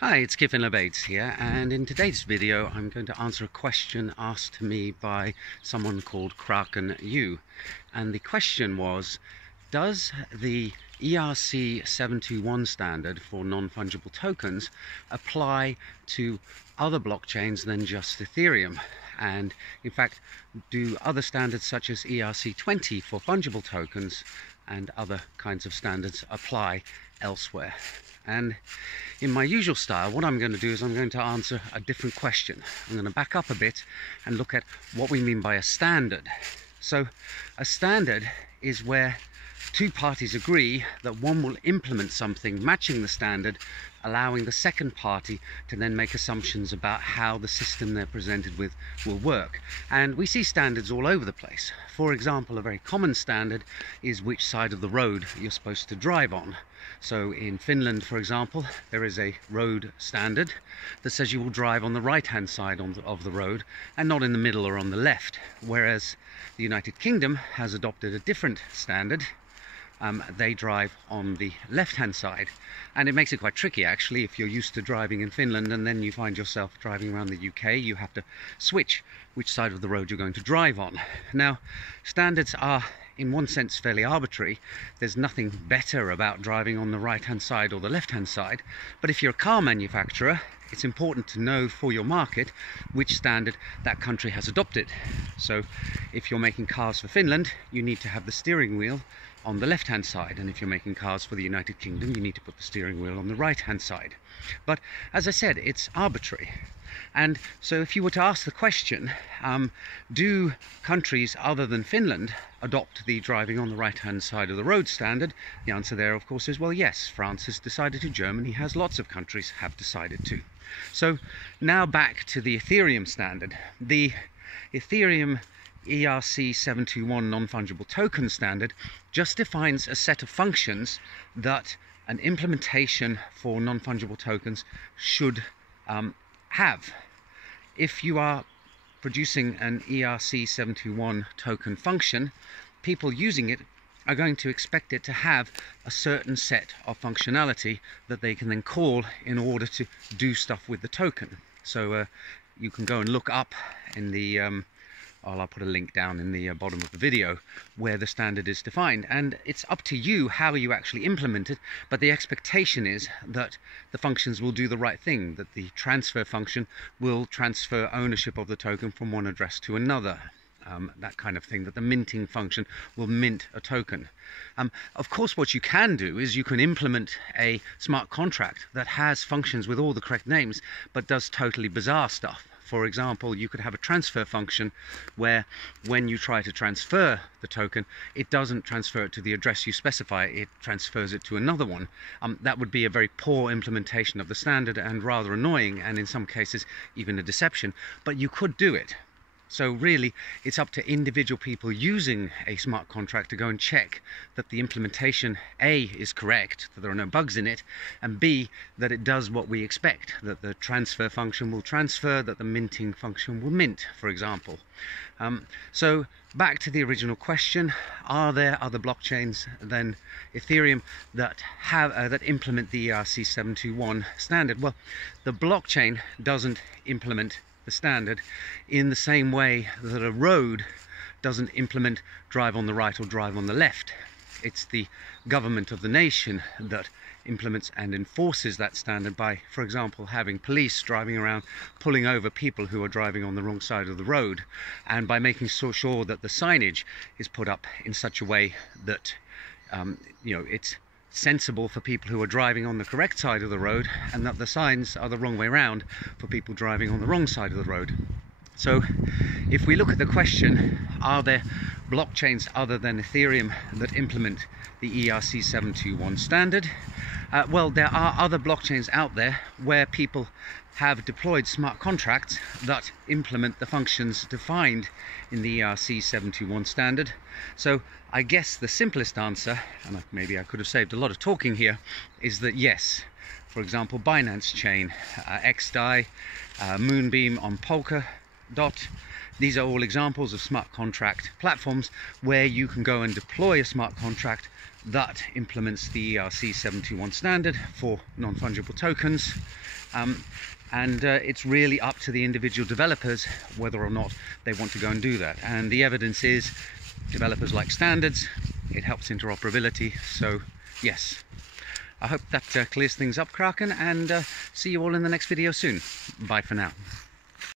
Hi, it's Kevin Lebates here, and in today's video I'm going to answer a question asked to me by someone called Kraken U. And the question was, does the ERC 721 standard for non-fungible tokens apply to other blockchains than just Ethereum? And in fact, do other standards such as ERC 20 for fungible tokens and other kinds of standards apply elsewhere? And in my usual style, what I'm going to do is I'm going to answer a different question. I'm going to back up a bit and look at what we mean by a standard. So a standard is where two parties agree that one will implement something matching the standard, allowing the second party to then make assumptions about how the system they're presented with will work. And we see standards all over the place. For example, a very common standard is which side of the road you're supposed to drive on. So in Finland, for example, there is a road standard that says you will drive on the right-hand side of the road and not in the middle or on the left, whereas the United Kingdom has adopted a different standard. They drive on the left-hand side, and it makes it quite tricky actually. If you're used to driving in Finland and then you find yourself driving around the UK, you have to switch which side of the road you're going to drive on. Now, standards are in one sense fairly arbitrary. There's nothing better about driving on the right-hand side or the left-hand side, but if you're a car manufacturer, it's important to know for your market which standard that country has adopted. So if you're making cars for Finland, you need to have the steering wheel on the left-hand side, and if you're making cars for the United Kingdom, you need to put the steering wheel on the right-hand side. But as I said, it's arbitrary. And so if you were to ask the question, do countries other than Finland adopt the driving on the right-hand side of the road standard? The answer there, of course, is well, yes. France has decided to, Germany has, lots of countries have decided to. So now back to the Ethereum standard. The Ethereum ERC 721 non-fungible token standard just defines a set of functions that an implementation for non-fungible tokens should have. If you are producing an ERC 721 token function, people using it are going to expect it to have a certain set of functionality that they can then call in order to do stuff with the token. So you can go and look up in the I'll put a link down in the bottom of the video where the standard is defined, and it's up to you how you actually implement it, but the expectation is that the functions will do the right thing, that the transfer function will transfer ownership of the token from one address to another. That kind of thing, that the minting function will mint a token. Of course, what you can do is you can implement a smart contract that has functions with all the correct names but does totally bizarre stuff. For example, you could have a transfer function where when you try to transfer the token, it doesn't transfer it to the address you specify, it transfers it to another one. That would be a very poor implementation of the standard and rather annoying, and in some cases even a deception, but you could do it. So really, it's up to individual people using a smart contract to go and check that the implementation A is correct, that there are no bugs in it, and B, that it does what we expect, that the transfer function will transfer, that the minting function will mint, for example. So back to the original question, are there other blockchains than Ethereum that implement the ERC 721 standard? Well, the blockchain doesn't implement the standard in the same way that a road doesn't implement drive on the right or drive on the left. It's the government of the nation that implements and enforces that standard by, for example, having police driving around pulling over people who are driving on the wrong side of the road, and by making so sure that the signage is put up in such a way that it's sensible for people who are driving on the correct side of the road, and that the signs are the wrong way around for people driving on the wrong side of the road. So if we look at the question, are there blockchains other than Ethereum that implement the ERC 721 standard? Well, there are other blockchains out there where people have deployed smart contracts that implement the functions defined in the ERC 721 standard. So I guess the simplest answer, and maybe I could have saved a lot of talking here, is that yes. For example, Binance Chain, XDAI, Moonbeam on Polkadot, these are all examples of smart contract platforms where you can go and deploy a smart contract that implements the ERC 721 standard for non-fungible tokens. It's really up to the individual developers whether or not they want to go and do that. And the evidence is developers like standards, it helps interoperability. So yes, I hope that clears things up, Kraken, and see you all in the next video soon. Bye for now.